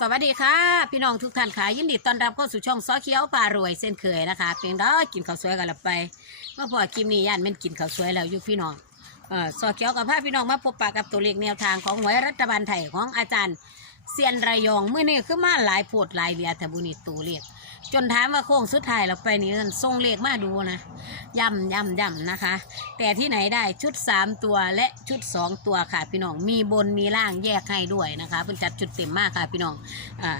สวัสดีค่ะ พี่น้องทุกท่านค่ะยินดีต้อนรับเข้าสู่ช่องซอเขียวปลารวยเส้นเคยนะคะเพียงได้อกินข้าวสวยกันละไป เมื่อพอคลิปนี้ย่านมันกินข้าวสวยแล้วอยู่พี่น้องเออซอเขียวกับพาพี่น้องมาพบปะกับตัวเลขแนวทางของหวยรัฐบาลไทยของอาจารย์เซียนระยองเมื่อนี้คือมาหลายโพดหลายเรียทบุนีตัวเลข จนถามว่าโค้งสุดท้ายเราไปนี่มันส่งเลขมาดูนะย่ำย่ำย่ำนะคะ แต่ที่ไหนได้ชุด 3 ตัวและชุด 2 ตัวค่ะพี่น้องมีบนมีล่างแยกให้ด้วยนะคะเพิ่นจัดชุดเต็มมากค่ะพี่น้องอ่า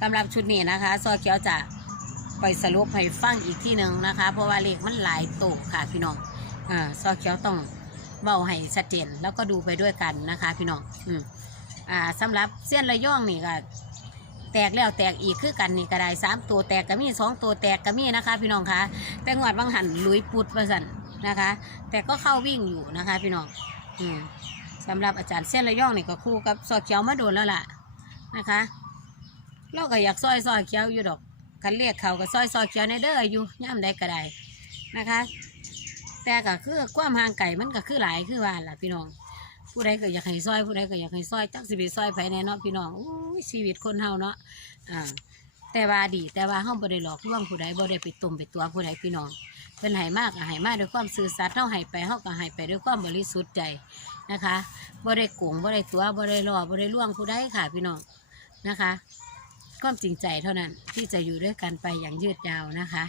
สำหรับชุดนี้นะคะซอเขียวจะไปสรุปให้ฟังอีกที่หนึ่งนะคะ เพราะว่าเลขมันหลายโตวค่ะพี่น้องอ่าซอเขียวต้องเบาให้ชัดเจนแล้วก็ดูไปด้วยกันนะคะ พี่น้องอืมอ่าสำหรับเส้นระย่องนี่ก็ แตกแล้วแตกอีกคือกันนี่ก็ได้สามตัวแตกก็มีสองตัวแตกก็มีนะคะ พี่น้องคะแต่งวดบางหันลุยปุดประสันนะคะ แต่ก็เข้าวิ่งอยู่นะคะ พี่น้องอืมสำหรับอาจารย์เส้นระย่องนี่ก็คู่กับซอเขียวมาโดนแล้วล่ะนะคะ เราก็อยากซอยซอยเขียวอยู่ดอกคันเรียกเขาก็ซอยซอยเขียวในเด้ออยู่ย่ำใดก็ได้นะคะ แต่ก็คือความห่างไก่มันก็คือหลายคือว่าล่ะพี่น้อง ผู้ใดก็อยากให้ซอยผู้ใดก็อยากให้ซอยจักสิไปซอยไผแน่เนาะพี่น้องอู้ยชีวิตคนเฮาเนาะอ่าแต่ว่าดี แต่ว่าเฮาบ่ได้หลอกลวงผู้ใดบ่ได้ไปตุ่มไปตัวผู้ใดพี่น้องเพิ่นให้มากก็ให้มาด้วยความซื่อสัตย์เฮาให้ไปเฮาก็ให้ไปด้วยความบริสุทธิ์ใจนะคะบ่ได้โกงบ่ได้ตัวบ่ได้หลอกบ่ได้ลวงผู้ใดค่ะพี่น้องนะคะความจริงใจเท่านั้นที่จะอยู่ด้วยกันไปอย่างยืดยาวนะคะ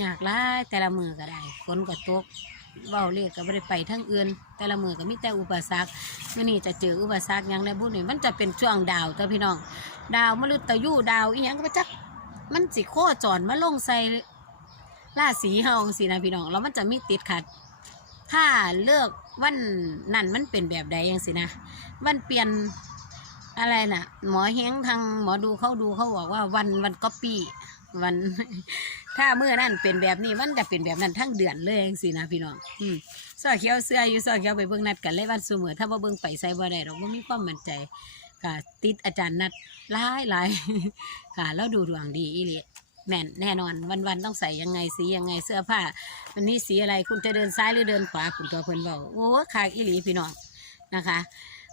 อยากหลายแต่ละมือก็ได้ฝนก็ตก เว้าเรียกก็บ่ได้ไปทั้งอื่น แต่ละมือก็มีแต่อุปสรรคมื่อนี้จะเจออุปสรรคหยังในบุญนี่มันจะเป็นช่วงดาวเจ้าพี่น้อง ดาวมฤตยูดาวอีหยังก็บ่จักมันสิโคจรมาลงใส่ราศีเฮาสินะพี่น้องแล้วมันจะมีติดขัด ถ้าเลือกวันนั่นมันเป็นแบบใดยังสินะวันเปลี่ยนอะไรน่ะ หมอเฮงทางหมอดูเขาดูเขาบอกว่าวันวันก๊อปปี้ วัน ถ้าเมื่อนั่นเป็นแบบนี้มันจะเป็นแบบนั้นทั้งเดือนเลยจังสินะพี่น้องอืมซอเขียวเสื้ออยู่ซอเขียวไปเบิ่งนัดกันเลยวันเสมอถ้าว่าเบิ่งไปใส่บ่ได้เราบ่มีความมั่นใจก็ติดอาจารย์นัดหลายหลายค่ะแล้วดูดวงดีอีหลีแม่นแน่นอนวันวันๆต้องใส่ยังไงสียังไงเสื้อผ้าวันนี้สีอะไรคุณจะเดินซ้ายหรือเดินขวาคุณตัวเพิ่นเบาโอ้ขากอีหลีพี่น้องนะคะ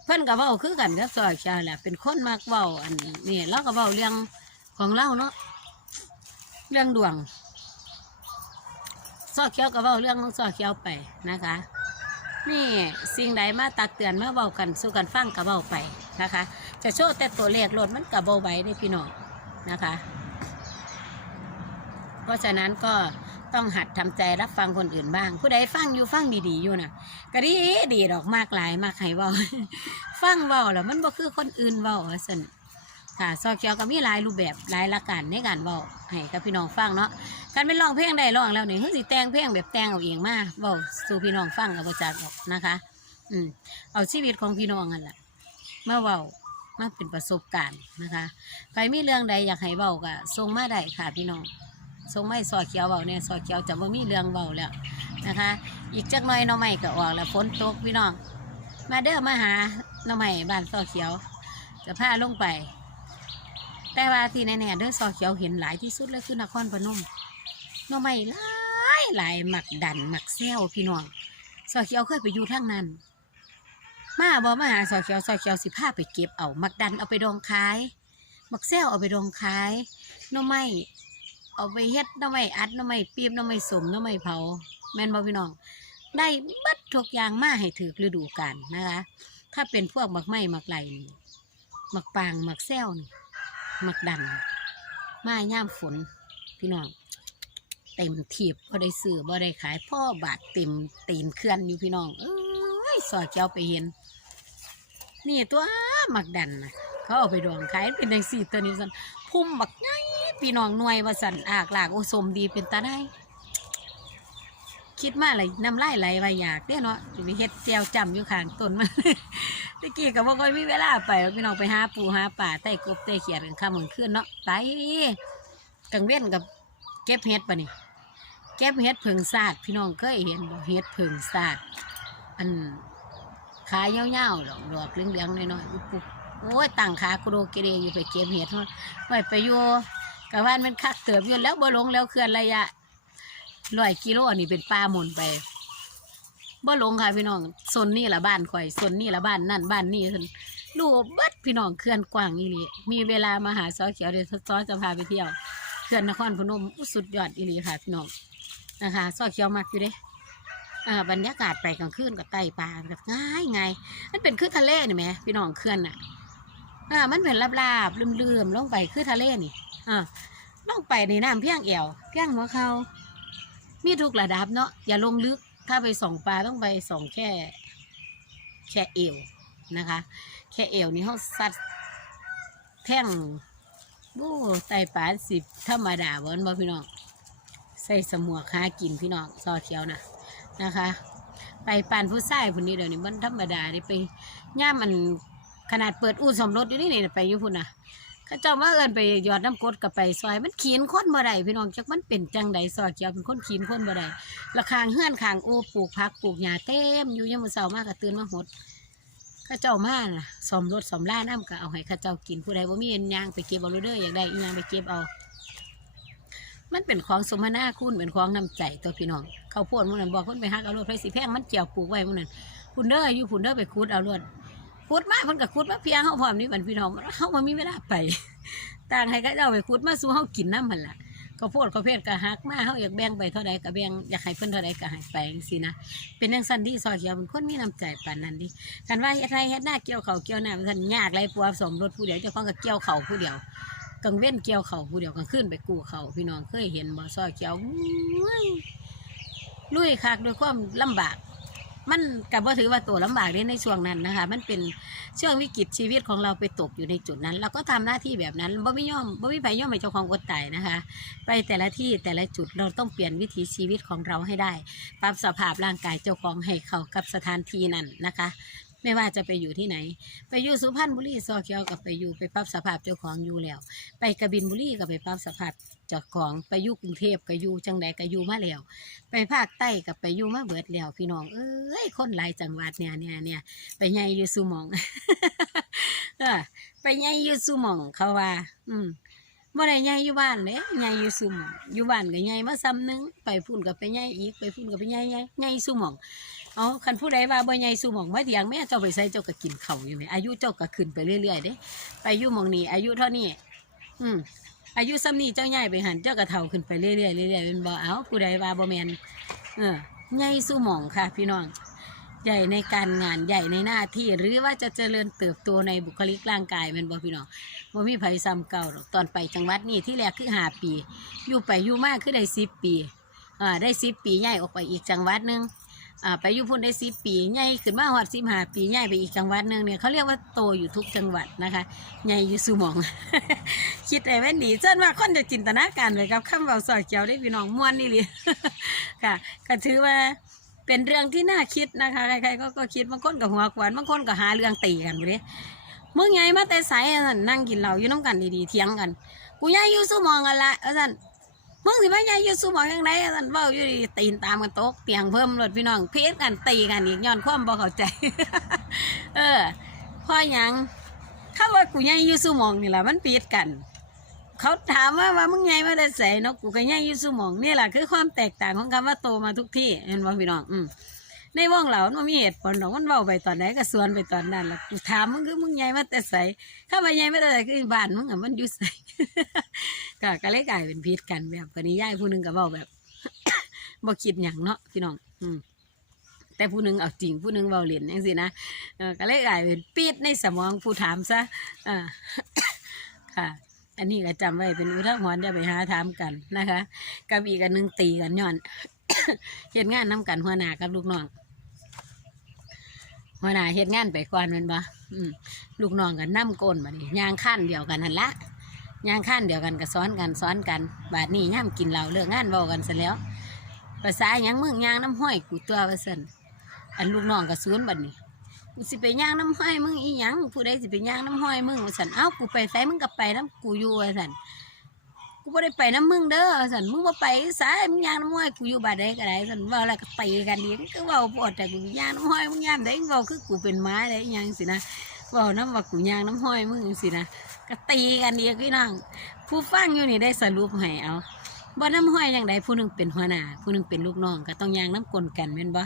เพิ่นก็เว้าคือกันกับซอยเขียวแหละเป็นคนมักเว้าอันนี้เราก็เว้าเรื่องของเราเนาะ เรื่องดวงซอเขียวก็เว้าเรื่องของซอเขียวไปนะคะนี่สิ่งใดมาตักเตือนมาเว้ากันสู้กันฟังก็เว้าไปนะคะ จะโชว์แต่ตัวเลขรถมันกับเบาไวได้พี่น้องนะคะ เพราะฉะนั้นก็ต้องหัดทำใจรับฟังคนอื่นบ้าง ผู้ใดฟังอยู่ฟังดีๆอยู่นะก็ดีดีดอกมากหลายมากให้เว้าฟังเว้าแล้วมันบ่คือคนอื่นเว้าว่าซั่น ค่ะซอเขียวก็มีหลายรูปแบบหลายลักการในการเว้าให้กับพี่น้องฟังเนาะการเป็นร้องเพลงได้ร้องแล้วเนี่คือสิแต่งเพลงแบบแต่งเอาเองมาเว้าสู่พี่น้องฟังกับบ่จักหรอกนะคะ อืมเอาชีวิตของพี่น้องนั่นแหละเมาเว้ามาเป็นประสบการณ์นะคะใครมีเรื่องใดอยากให้เว้าก็ส่งมาได้ค่ะพี่น้องส่งมาซอเขียวเว้าเนี่ยซอเขียวจะบ่มีเรื่องเว้าแล้วนะคะ อีกจักหน่อยน้องใหม่ก็ออกแล้วฝนตกพี่น้อง มาเด้อมาหาน้องใหม่บ้านซอเขียว จะพาลงไป แต่ว่าที่แน่ๆเด้อซอเขียวเห็นหลายที่สุดเลยคือนครพนมน่อไม้หลายหลายหมักดันหมักเซลพี่น้องซอเขียวเคยไปอยู่ทางนั้น มาบอมาหาซอเขียวซอเขียวสิพาไปเก็บเอาหมักดันเอาไปดองขายหมักเซลเอาไปดองขายน่อไม้เอาไปเฮ็ดน่อไม้อัดน่อไม้ปีบน่อไม้สมน่อไม้เผา แม่นบ่พี่น้อง ได้บัดทุกอย่างมาให้ถือฤดูกาลนะคะ ถ้าเป็นพวกหมักไม้หมักไหลนี่หมักปางหมักเซลนี่ มักดัน มาย่ามฝน พี่น้อง เต็มทีบบอได้ซื้อบ่ได้ขาย พ่อบาทเต็มเต็มเคลื่อนอยู่พี่น้อง เอ้ยสอดเจ้าไปเห็น นี่ตัวมักดันนะเขาเอาไปดองขายเป็นในสี่ตัวนี้สันพุ่มบักไงพี่น้องหน่วยว่าสันอากหลากโอสมดีเป็นตาได้ คิดมาเลยน้ำลายไหลว่าอยากเด้เนาะอยู่ในเฮ็ดแจวจำอยู่ข้างต้นมันตะกี้ก็บ่ค่อยมีเวลาไปพี่น้องไปหาปูหาป่าใต้กบใต้เขียดกันข้ามกลางคืนเนาะไปกลางเว้นกับเก็บเห็ดปะนี่เก็บเห็ดผึ่งศาสตร์พี่น้องเคยเห็นบ่เห็ดผึ่งศาสตร์อันขายาวๆดอกดอกเหลืองๆน้อยๆปุ๊บโอ้ยตั้งขาโกโดเกเรอยู่ไปเก็บเห็ดไว้ไปอยู่กับว่านมันคักเติบอยู่แล้วบ่ลงแล้วเคลื่อนระยะ ร้อยกิโลอันนี้เป็นป่าหมุนไปบ่ลงค่ะพี่น้องโซนนี่ละบ้านข่อยโซนนี่ละบ้านนั่นบ้านนี่สนดูเบิดพี่น้องเขื่อนกว้างอีหลีมีเวลามาหาซอเขียวเดี๋ยวซอจะพาไปเที่ยวเขื่อนนครพนมสุดยอดอีหลีค่ะพี่น้องนะคะซอเขียวมักอยู่เด้บรรยากาศไปกลางคืนกับไต่ปลาแบบง่ายง่ายมันเป็นคือทะเลนี่ไหมพี่น้องเขื่อนน่ะอ่ามันเป็นลาบๆลืมๆลงไปคือทะเลนี่อ่าลงไปในน้ำเพียงเอวเพียงหัวเขา มีทุกระดับเนาะอย่าลงลึกถ้าไปส่องปลาต้องไปส่องแค่ แค่เอวนะคะ แค่เอวนี่เขาซัดแท่งโอ้ไตปลาสิบธรรมดาเวันบ่พี่น้องใส่สมวกหากินพี่น้องซอเขียวนะนะคะ ไปปานผู้ชายคนนี้เดี๋ยวนี้มันธรรมดาได้ไปย่ามมันขนาดเปิดอู่สมรถอยู่นี่นี่ไปอยู่พุ่นนะ เขาเจ้ามาเอินไปหยอดน้ำกรดกับไปซอยมันขีนคนบ่ได้พี่น้องจักมันเป็นจังใดซอยเขียวเป็นคนขีนคนบ่ได้ละคางเฮือนคางโอ้ปลูกผักปลูกหญ้าเต็มอยู่ยังมือเสามากก็ตื่นมาหดข้าเจ้ามาน่ะสมรถสมล่าน้ำก็เอาให้ข้าเจ้ากินผู้ใดบ่มีเงินยางไปเก็บเอาเด้ออยากได้อียางไปเก็บเอา มันเป็นของสมนาคุณเป็นของน้ำใจตัวพี่น้องเขาพูดมันนั้นบอกคนไปหักเอารถไฟสีแพงมันเกี่ยวปลูกไว้มันนั้นคุณเด้ออยู่คุณเด้อไปคุดเอารถ คุดมาเพิ่นก็คุดมาเพียงเฮาพร้อมนี่บันพี่น้องเฮาบ่มีเวลาไปต่างให้ข้าเจ้าไปคุดมาสู่เฮากินน้ำมันล่ะเขาวโพดเขาวเพศก็หักมาเฮาอยากแบ่งไปเท่าใดก็แบ่งอยากให้เพิ่นเท่าใดก็ให้ไปจังซี่นะเป็นจังซั่นดีซอยเขียวเป็นคนมีน้ำใจปานนั้นดิกันว่าเฮ็ดไรเฮ็ดหน้าเกี่ยวเขาเกี่ยวหน้ามันยากไรปัวสมรถผู้เดียวเจ้าของก็เกี่ยวเขาผู้เดียวกังเว้นเกี่ยวเขาผู้เดียวกลางคืนไปกู้เขาพี่น้องเคยเห็นบ่ซอยเกี่ยวอุ้ยลุยคักด้วยความลำบาก มันกับว่าถือว่าตัวลำบากเลยในช่วงนั้นนะคะ มันเป็นช่วงวิกฤตชีวิตของเราไปตกอยู่ในจุดนั้นเราก็ทำหน้าที่แบบนั้นบ่ไม่ย่อมบ่ไม่ไปย่อมให้เจ้าของอดตายนะคะ ไปแต่ละที่แต่ละจุดเราต้องเปลี่ยนวิถีชีวิตของเราให้ได้ ปรับสภาพร่างกายเจ้าของให้เข้ากับสถานที่นั้นนะคะไม่ว่าจะไปอยู่ที่ไหน ไปอยู่สุพรรณบุรีซอเขียวกับไปอยู่ไปปรับสภาพเจ้าของอยู่แล้ว ไปกระบินบุรีกับไปปรับสภาพ จ้าของไปอยู่กรุงเทพก็อยู่จังใดก็อยู่มาแล้วไปภาคใต้กับไปอยู่มาเบิดแล้วพี่น้องเอ้ยคนหลายจังหวัดเนี่ยเนี่ยเนี่ยไปใหญ่อยู่สุมองเออไปใหญ่อยู่สุมองเขาว่า อืมบ่ได้ใหญ่อยู่บ้านเลยใหญ่อยู่สุมองอยู่บ้านก็ใหญ่มาซ้ำนึงไปพุ่นก็ไปใหญ่อีกไปพุ่นก็ไปใหญ่ใหญ่ใหญ่สุมองเอาคันผู้ใดว่าบ่ใหญ่สู่หมองมาเถียงแม่เจ้าไปใส่เจ้าก็กินเข้าอยู่แหมอายุเจ้าก็ขึ้นไปเรื่อยๆเด้ ไปอยู่หมองนี้อายุเท่านี้ อืม อายุซ้ำนี้เจ้าใหญ่ไปหันเจ้าก็เฒ่าขึ้นไปเรื่อยๆเรื่อยๆเป็นบ่เอาผู้ใดว่าบ่แมนเออใหญ่สู่หมองค่ะ พี่น้องใหญ่ในการงานใหญ่ในหน้าที่หรือว่าจะเจริญเติบโตในบุคลิกร่างกายแมันบ่พี่น้องบ่มีไผซ้ำเก่าหรอกตอนไปจังหวัดนี้ที่แรกคือหาปี อยู่ไปอยู่มากคือได้สิบปีอ่าได้สิบปีย้ายออกไปอีกจังหวัดหนึง อ่าไปอยู่พุ่นได้สิปีใหญ่ขึ้นมาหอดสิบห้าปีใหญ่ไปอีกจังหวัดหนึ่งเนี่ยเขาเรียกว่าโตอยู่ทุกจังหวัดนะคะใหญ่อยู่สมอง คิดไอ้แว่นดีเจ้นว่าคนจะจินตนาการไปกับคำเบาสอยเกียวได้พี่น้องม่วนนี่เลยค่ะก็ถือว่าเป็นเรื่องที่น่าคิดนะคะใครๆก็ก็คิดบางคนกับหัวกวนบางคนก็หาเรื่องตีกันไปเลยเมึงไงมาแต่ใสอะนั่นนั่งกินเหล้าอยู่น้ำกันดีๆเถียงกัน กูใหญ่อยู่สมองกันละเออท่น มึงสิมาใหญ่อยู่สมองยังไงท่านเว้าอยู่ดีตีนตามกันตกเตียงเพิ่มรถพี่น้องเพชกันตีกันอีกย้อนความบ่เข้าใจ เออเพ่อยังคำว่ากูยายยูซูมองนี่แหละมันปีดกัน เขาถามว่าว่ามึงไงมาได้ใส่เนาะกูก็ใหญ่อยู่สมองนี่แหละคือความแตกต่างของคำว่าโตมาทุกที่เห็นบ่พี่น้อง อืม ในวงเรามันมีเหตุผลหรอกมันเว้าไปตอนไหนก็สวนไปตอนนั้นล่ะกูถามมึงคือมึงใหญ่มาแต่ใส่ข้ามาใหญ่มาแต่ใส่คือบ้านมึงอะมันอยู่ใส่ก็ก็เลยกลายเป็นพิษกันแบบปนี้ยายผู้หนึ่งก็เว้าแบบบ่คิดหยังเนาะพี่น้องอืมแต่ผู้หนึงเอาจริงผู้หนึงเว้าเล่นจังซี่นะเออก็เลยกลายเป็นปีดในสมองผู้ถามซะอ่าค่ะ อันนี้ก็จำไว้เป็นอุทาหรณ์เดี๋ยวไปหาถามกันนะคะกับอีกอันหนึงตีกันย้อนเฮ็ดงานนํกันหัวหน้ากับลูกน้อง หัวหน้าเฮ็ดงานไปก่อนแมันบ่อืมลูกน้องก็นํก้นมาดิยางขั้นเดียวกันนั่นละยางขั้นเดียวกันก็ซ้อนกันซ้อนกัน บาดนี้ย่ามกินเหล้าเลิกงานเว้ากันซะแล้วภาษาหยังมึงยางน้ำห้อยกูตัวว่าซั่นอันลูกน้องก็สวนบัดนี้กูสิไปย่างน้ำห้อยมึงอีหยังผู้ใดสิไปย่างน้ำห้อยมึงว่าซั่นเอ้ากูไปไสมึงก็ไปน้ำกูอยู่ว่าซั่น กูบ่ได้ไปน้ำมึงเด้อว่าซั่นมึงบ่ไปสายมึงย่างน้ำห้อยกูอยู่บาดใดก็ได้ซั่นว้าแล้วก็ตีกันอีกก็ว้าปอดแต่กูย่างน้ำห้อยมึงย่ามใดมึงเว้าคือกูเป็นหม้ได้ยังสินะว้าน้ำว่ากูย่างน้ำห้อยมึงสินะก็ตีกันอีกพี่น้องผู้ฟังอยู่นี่ได้สรุปให้เอาบ่น้ำห้อยอย่างใดผู้หนึงเป็นหัวหน้าผู้หนึงเป็นลูกน้องก็ต้องยางน้ำกลนกันแม่นบ่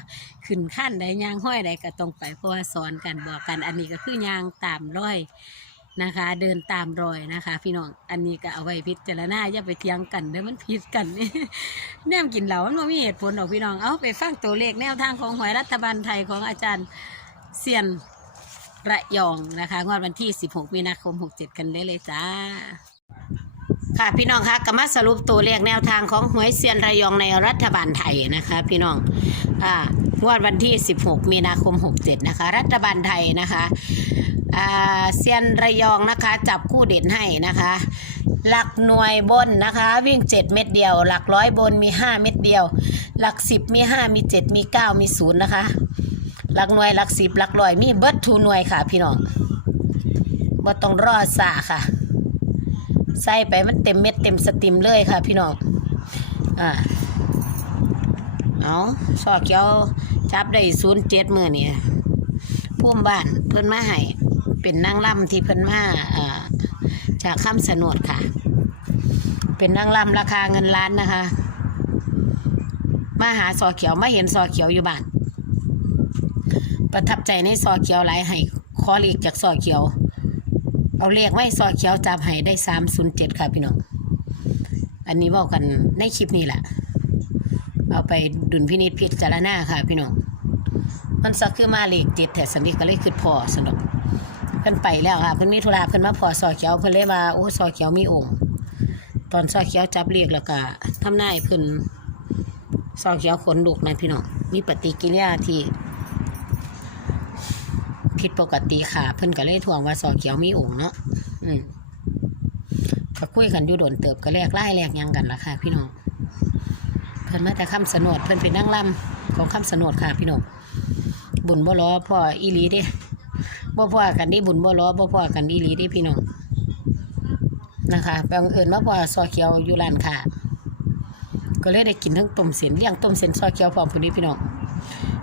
ขึ้นขั้นใดยางห้อยใดก็ต้องไปเพราะว่าสอนกันบอกกันอันนี้ก็คือยางตามร้อย นะคะ เดินตามรอยนะคะ พี่น้องอันนี้ก็เอาไว้พิจารณาอย่าไปเถียงกันเด้อมันผิดกันแนมกินเหล้ามันบ่มีเหตุผลหรอกพี่น้องเอาไปฟังตัวเลขแนวทางของหวยรัฐบาลไทยของอาจารย์เซียนระยองนะคะงวดวันที่ 16 มีนาคม 67 กันได้เลยจ้า ค่ะพี่น้องคะก็มาสรุปตัวเลขแนวทางของหวยเซียนระยองในรัฐบาลไทยนะคะ พี่น้องอ่างวดวันที่ 16 มีนาคม 67 นะคะ รัฐบาลไทยนะคะ เซียนระยองนะคะ จับคู่เด่นให้นะคะ หลักหน่วยบนนะคะ วิ่ง 7 เม็ดเดียว หลักร้อยบนมี 5 เม็ดเดียว หลัก 10 มี 5 มี 7 มี 9 มี0นะคะ หลักหน่วยหลัก 10 หลักร้อยมีเบิร์ดทูหน่วยค่ะ พี่น้องบ่ต้องรอสาค่ะ ใส่ไปมันเต็มเม็ดเต็มสติมเลยค่ะ พี่น้องอ่าเอาซอกเกียวจับได้ศูนย์เจ็ดมือนี่พุ่มบ้านเพิ่นมาให้ เป็นนางล่ำที่เพิ่นมาอ่าจากคำสนดค่ะ เป็นนางล่ำราคาเงินล้านนะคะ มาหาซอเขียวมาเห็นซอเขียวอยู่บ้านประทับใจในซอเขียวหลายให้ขอเลีกจากซอเขียว เอาเลขไว้ซอเขียวจับให้ได้สามศูนย์เจ็ดค่ะพี่น้องอันนี้บอกกันในคลิปนี้แหละเอาไปดุลพินิจพิจารณาค่ะพี่น้องมันสักคือมาเลขเจ็ดแต่สนิก็เลยคือพอสนุก พิ่นไปแล้วค่ะเพิ่นมีธุระเพิ่นมาพอซอเขียวเพิ่นเลยว่าโอ้ซอเขียวมีองค์ตอนซอเขียวจับเลขแล้วก็ทำนายเพิ่นซอเขียวขนลุกนะพี่น้องมีปฏิกิริยาที่ผิดปกติค่ะ เพิ่นก็เลยทวงว่าซอเขียวมีองค์เนาะอืมก็คุยกันอยู่โดนเติบก็แลกไล่แลกยังกันละค่ะ พี่น้องเพิ่นมาแต่คำสนดเพิ่นเป็นนั่งล่ำของคำสนดค่ะพี่น้องบุญบ่ล้อพ่ออีลีเด้ บ่พ่อกันนี่บุญบ่ล้อบ่พ่อกันอีหลีเด้พี่น้องนะคะบังเอิญว่าพ่อซอเขียวอยู่ร้านค่ะ ก็เลยได้กินทั้งต้มเส้นเลี้ยงต้มเส้นซอเขียวพร้อมพุ่นนี้พี่น้อง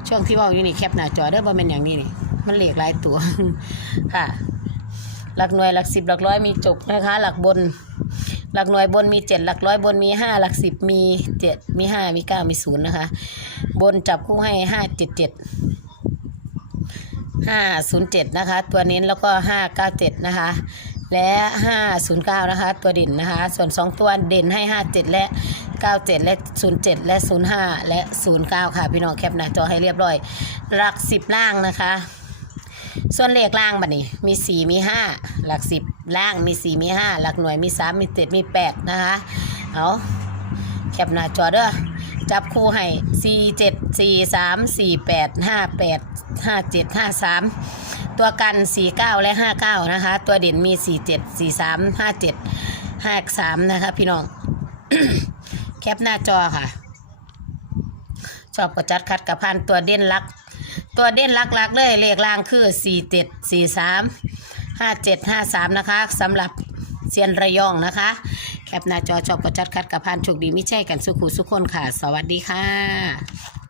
ช่วงที่ว่าอยู่นี่แคปหน้าจอเด้อบ่แม่นอย่างนี้นี่มันเหล็กหลายตัวค่ะ หลักหน่วยหลักสิบหลักร้อยมีจบนะคะ หลักบน หลักหน่วยบนมีเจ็ดหลักร้อยบนมีห้าหลักสิบมีเจ็ดมีห้ามีเก้ามีศูนย์นะคะ บนจับคู่ให้ห้าเจ็ดเจ็ด ห้าศูนย์เจ็ดนะคะ ตัวเน้นแล้วก็ห้าเก้าเจ็ดนะคะ และห้าศูนย์เก้านะคะ ตัวเด่นนะคะ ส่วนสองตัวเด่นให้ห้าเจ็ดและเก้าเจ็ดและศูนย์เจ็ดและศูนย์ห้าและศูนย์เก้าค่ะ พี่น้องแคปหน้าจอให้เรียบร้อย หลักสิบล่างนะคะ ส่วนเลขล่างบัดนี้ มีสี่มีห้าหลักสิบล่างมีสี่มีห้าหลักหน่วยมีสามมีเจ็ดมีแปดนะคะ เอาแคปหน้าจอเด้อ จับคู่ให้สี่เจ็ดสี่สามสี่แปดห้าแปดห้าเจ็ดห้าสามตัวกันสี่เก้าและห้าเก้านะคะ ตัวเด่นมีสี่เจ็ดสี่สามห้าเจ็ดห้าสามนะคะ พี่น้อง แคปหน้าจอค่ะ ชอบกระจัดคัดกับพันตัวเด่นลัก ตัวเด่นลักๆเลยเลขล่างคือ4 7 4 3 5 7 5 3นะคะสำหรับเซียนระยองนะคะ แคปหน้าจอชอบกระจัดคัดกับพานโชคดีไม่ใช่กันสุขุสุขคนค่ะ สวัสดีค่ะ